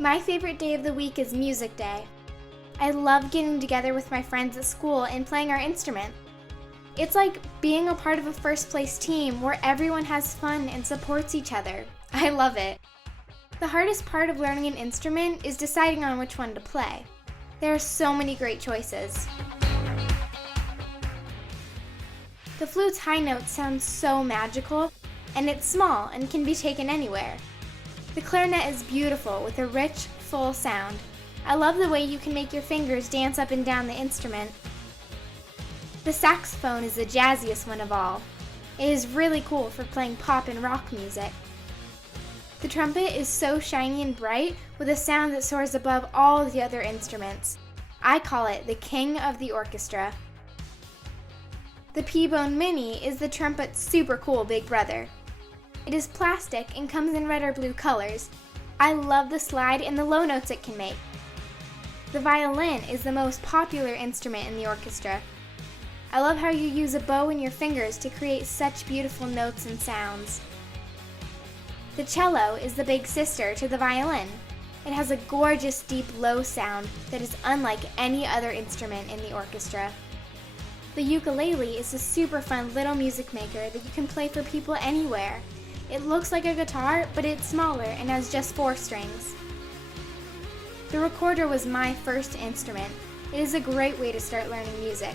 My favorite day of the week is music day. I love getting together with my friends at school and playing our instrument. It's like being a part of a first place team where everyone has fun and supports each other. I love it. The hardest part of learning an instrument is deciding on which one to play. There are so many great choices. The flute's high notes sound so magical, and it's small and can be taken anywhere. The clarinet is beautiful with a rich, full sound. I love the way you can make your fingers dance up and down the instrument. The saxophone is the jazziest one of all. It is really cool for playing pop and rock music. The trumpet is so shiny and bright with a sound that soars above all the other instruments. I call it the king of the orchestra. The P-Bone Mini is the trumpet's super cool big brother. It is plastic and comes in red or blue colors. I love the slide and the low notes it can make. The violin is the most popular instrument in the orchestra. I love how you use a bow in your fingers to create such beautiful notes and sounds. The cello is the big sister to the violin. It has a gorgeous deep low sound that is unlike any other instrument in the orchestra. The ukulele is a super fun little music maker that you can play for people anywhere. It looks like a guitar, but it's smaller and has just 4 strings. The recorder was my first instrument. It is a great way to start learning music.